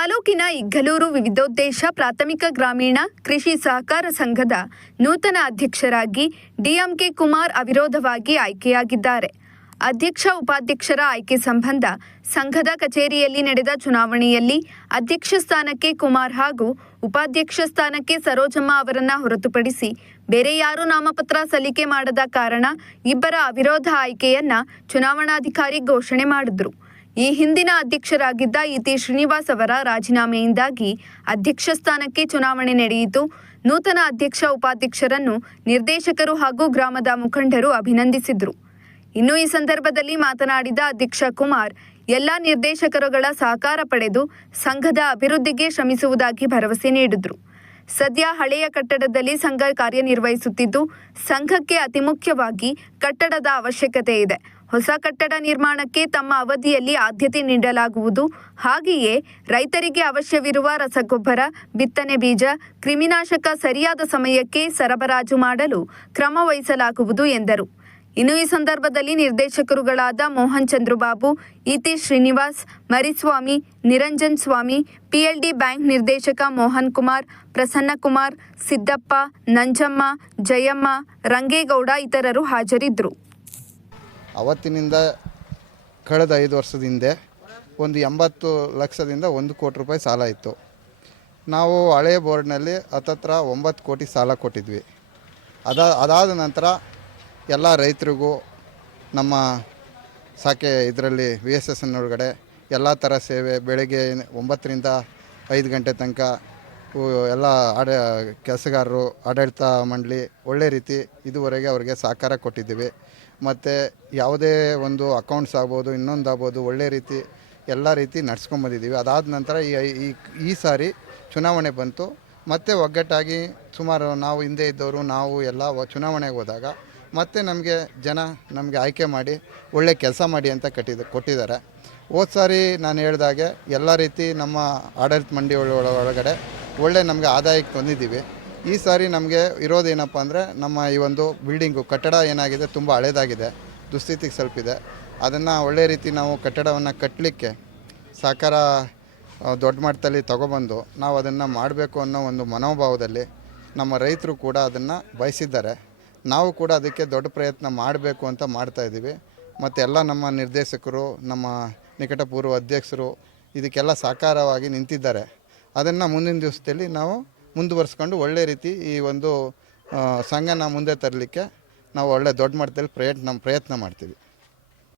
ತಾಲೂಕಿನ ಇಗ್ಗಲೂರು ವಿವಿಧೋದ್ದೇಶ ಪ್ರಾಥಮಿಕ ಗ್ರಾಮೀಣ ಕೃಷಿ ಸಹಕಾರ ಸಂಘದ ನೂತನ ಅಧ್ಯಕ್ಷರಾಗಿ ಡಿಎಂಕೆ ಕುಮಾರ್ ಅವಿರೋಧವಾಗಿ ಆಯ್ಕೆಯಾಗಿದ್ದಾರೆ. ಅಧ್ಯಕ್ಷ ಉಪಾಧ್ಯಕ್ಷರ ಆಯ್ಕೆ ಸಂಬಂಧ ಸಂಘದ ಕಚೇರಿಯಲ್ಲಿ ನಡೆದ ಚುನಾವಣೆಯಲ್ಲಿ ಅಧ್ಯಕ್ಷ ಸ್ಥಾನಕ್ಕೆ ಕುಮಾರ್ ಹಾಗೂ ಉಪಾಧ್ಯಕ್ಷ ಸ್ಥಾನಕ್ಕೆ ಸರೋಜಮ್ಮ ಅವರನ್ನ ಹೊರತುಪಡಿಸಿ ಬೇರೆ ಯಾರೂ ನಾಮಪತ್ರ ಸಲ್ಲಿಕೆ ಮಾಡದ ಕಾರಣ ಇಬ್ಬರ ಅವಿರೋಧ ಆಯ್ಕೆಯನ್ನ ಚುನಾವಣಾಧಿಕಾರಿ ಘೋಷಣೆ ಮಾಡಿದ್ರು. ಈ ಹಿಂದಿನ ಅಧ್ಯಕ್ಷರಾಗಿದ್ದ ಇತಿ ಶ್ರೀನಿವಾಸ್ ಅವರ ರಾಜೀನಾಮೆಯಿಂದಾಗಿ ಅಧ್ಯಕ್ಷ ಸ್ಥಾನಕ್ಕೆ ಚುನಾವಣೆ ನಡೆಯಿತು. ನೂತನ ಅಧ್ಯಕ್ಷ ಉಪಾಧ್ಯಕ್ಷರನ್ನು ನಿರ್ದೇಶಕರು ಹಾಗೂ ಗ್ರಾಮದ ಮುಖಂಡರು ಅಭಿನಂದಿಸಿದರು. ಇನ್ನು ಈ ಸಂದರ್ಭದಲ್ಲಿ ಮಾತನಾಡಿದ ಅಧ್ಯಕ್ಷ ಕುಮಾರ್, ಎಲ್ಲ ನಿರ್ದೇಶಕರುಗಳ ಸಹಕಾರ ಪಡೆದು ಸಂಘದ ಅಭಿವೃದ್ಧಿಗೆ ಶ್ರಮಿಸುವುದಾಗಿ ಭರವಸೆ ನೀಡಿದ್ರು. ಸದ್ಯ ಹಳೆಯ ಕಟ್ಟಡದಲ್ಲಿ ಸಂಘ ಕಾರ್ಯನಿರ್ವಹಿಸುತ್ತಿದ್ದು, ಸಂಘಕ್ಕೆ ಅತಿ ಮುಖ್ಯವಾಗಿ ಕಟ್ಟಡದ ಅವಶ್ಯಕತೆ ಇದೆ. ಹೊಸ ಕಟ್ಟಡ ನಿರ್ಮಾಣಕ್ಕೆ ತಮ್ಮ ಅವಧಿಯಲ್ಲಿ ಆದ್ಯತೆ ನೀಡಲಾಗುವುದು. ಹಾಗೆಯೇ ರೈತರಿಗೆ ಅವಶ್ಯವಿರುವ ರಸಗೊಬ್ಬರ, ಬಿತ್ತನೆ ಬೀಜ, ಕ್ರಿಮಿನಾಶಕ ಸರಿಯಾದ ಸಮಯಕ್ಕೆ ಸರಬರಾಜು ಮಾಡಲು ಕ್ರಮ ವಹಿಸಲಾಗುವುದು ಎಂದರು. ಇನ್ನು ಈ ಸಂದರ್ಭದಲ್ಲಿ ನಿರ್ದೇಶಕರುಗಳಾದ ಮೋಹನ್ ಚಂದ್ರಬಾಬು ಇತಿ ಶ್ರೀನಿವಾಸ್, ಮರಿಸ್ವಾಮಿ, ನಿರಂಜನ್ ಸ್ವಾಮಿ, ಪಿಎಲ್ಡಿ ಬ್ಯಾಂಕ್ ನಿರ್ದೇಶಕ ಮೋಹನ್ ಕುಮಾರ್, ಪ್ರಸನ್ನ ಕುಮಾರ್, ಸಿದ್ದಪ್ಪ, ನಂಜಮ್ಮ, ಜಯಮ್ಮ, ರಂಗೇಗೌಡ ಇತರರು ಹಾಜರಿದ್ದರು. ಅವತ್ತಿನಿಂದ ಕಳೆದ ಐದು ವರ್ಷದ ಹಿಂದೆ ಒಂದು ಎಂಬತ್ತು ಲಕ್ಷದಿಂದ ಒಂದು ಕೋಟಿ ರೂಪಾಯಿ ಸಾಲ ಇತ್ತು. ನಾವು ಹಳೆಯ ಬೋರ್ಡ್ನಲ್ಲಿ ಹತ್ತತ್ರ ಒಂಬತ್ತು ಕೋಟಿ ಸಾಲ ಕೊಟ್ಟಿದ್ವಿ. ಅದ ಅದಾದ ನಂತರ ಎಲ್ಲ ರೈತರಿಗೂ ನಮ್ಮ ಸಾಕೆ ಇದರಲ್ಲಿ ವಿ ಎಸ್ ಎಸ್ ಎಲ್ಲ ಥರ ಸೇವೆ ಬೆಳಗ್ಗೆ ಒಂಬತ್ತರಿಂದ ಐದು ಗಂಟೆ ತನಕ ಎಲ್ಲ ಆಡ, ಕೆಲಸಗಾರರು, ಆಡಳಿತ ಮಂಡಳಿ ಒಳ್ಳೆ ರೀತಿ ಇದುವರೆಗೆ ಅವರಿಗೆ ಸಹಕಾರ ಕೊಟ್ಟಿದ್ದೀವಿ. ಮತ್ತು ಯಾವುದೇ ಒಂದು ಅಕೌಂಟ್ಸ್ ಆಗ್ಬೋದು, ಇನ್ನೊಂದು ಆಗ್ಬೋದು, ಒಳ್ಳೆ ರೀತಿ ಎಲ್ಲ ರೀತಿ ನಡ್ಸ್ಕೊಂಬಂದಿದ್ದೀವಿ ಅದಾದ ನಂತರ ಈ ಈ ಈ ಸಾರಿ ಚುನಾವಣೆ ಬಂತು. ಮತ್ತೆ ಒಗ್ಗಟ್ಟಾಗಿ ಸುಮಾರು ನಾವು ಹಿಂದೆ ಇದ್ದವರು, ನಾವು ಎಲ್ಲ ಚುನಾವಣೆಗೆ ಹೋದಾಗ ಮತ್ತೆ ನಮಗೆ ಜನ ನಮಗೆ ಆಯ್ಕೆ ಮಾಡಿ ಒಳ್ಳೆ ಕೆಲಸ ಮಾಡಿ ಅಂತ ಕಟ್ಟಿದ, ಕೊಟ್ಟಿದ್ದಾರೆ. ಹೋದ ಸಾರಿ ನಾನು ಹೇಳಿದಾಗೆ ಎಲ್ಲ ರೀತಿ ನಮ್ಮ ಆಡಳಿತ ಮಂಡಿ ಒಳ- ಒಳಗಡೆ ಒಳ್ಳೆ ನಮಗೆ ಆದಾಯಕ್ಕೆ ತಂದಿದ್ದೀವಿ. ಈ ಸಾರಿ ನಮಗೆ ಇರೋದೇನಪ್ಪ ಅಂದರೆ ನಮ್ಮ ಈ ಒಂದು ಬಿಲ್ಡಿಂಗು ಕಟ್ಟಡ ಏನಾಗಿದೆ ತುಂಬ ಹಳೇದಾಗಿದೆ, ದುಸ್ಥಿತಿಗೆ ಸ್ವಲ್ಪ ಇದೆ ಅದನ್ನು ಒಳ್ಳೆ ರೀತಿ ನಾವು ಕಟ್ಟಡವನ್ನು ಕಟ್ಟಲಿಕ್ಕೆ ಸಹಕಾರ ದೊಡ್ಡ ಮಟ್ಟದಲ್ಲಿ ತಗೊಬಂದು ನಾವು ಅದನ್ನು ಮಾಡಬೇಕು ಅನ್ನೋ ಒಂದು ಮನೋಭಾವದಲ್ಲಿ ನಮ್ಮ ರೈತರು ಕೂಡ ಅದನ್ನು ಬಯಸಿದ್ದಾರೆ. ನಾವು ಕೂಡ ಅದಕ್ಕೆ ದೊಡ್ಡ ಪ್ರಯತ್ನ ಮಾಡಬೇಕು ಅಂತ ಮಾಡ್ತಾ ಇದ್ದೀವಿ. ಮತ್ತು ಎಲ್ಲ ನಮ್ಮ ನಿರ್ದೇಶಕರು, ನಮ್ಮ ನಿಕಟಪೂರ್ವ ಅಧ್ಯಕ್ಷರು ಇದಕ್ಕೆಲ್ಲ ಸಾಕಾರವಾಗಿ ನಿಂತಿದ್ದಾರೆ. ಅದನ್ನು ಮುಂದಿನ ದಿವಸದಲ್ಲಿ ನಾವು ಮುಂದುವರಿಸ್ಕೊಂಡು ಒಳ್ಳೆ ರೀತಿ ಈ ಒಂದು ಸಂಘನ ಮುಂದೆ ತರಲಿಕ್ಕೆ ನಾವು ಒಳ್ಳೆ ದೊಡ್ಡ ಮಟ್ಟದಲ್ಲಿ ಪ್ರಯತ್ನ ಪ್ರಯತ್ನ ಮಾಡ್ತೀವಿ.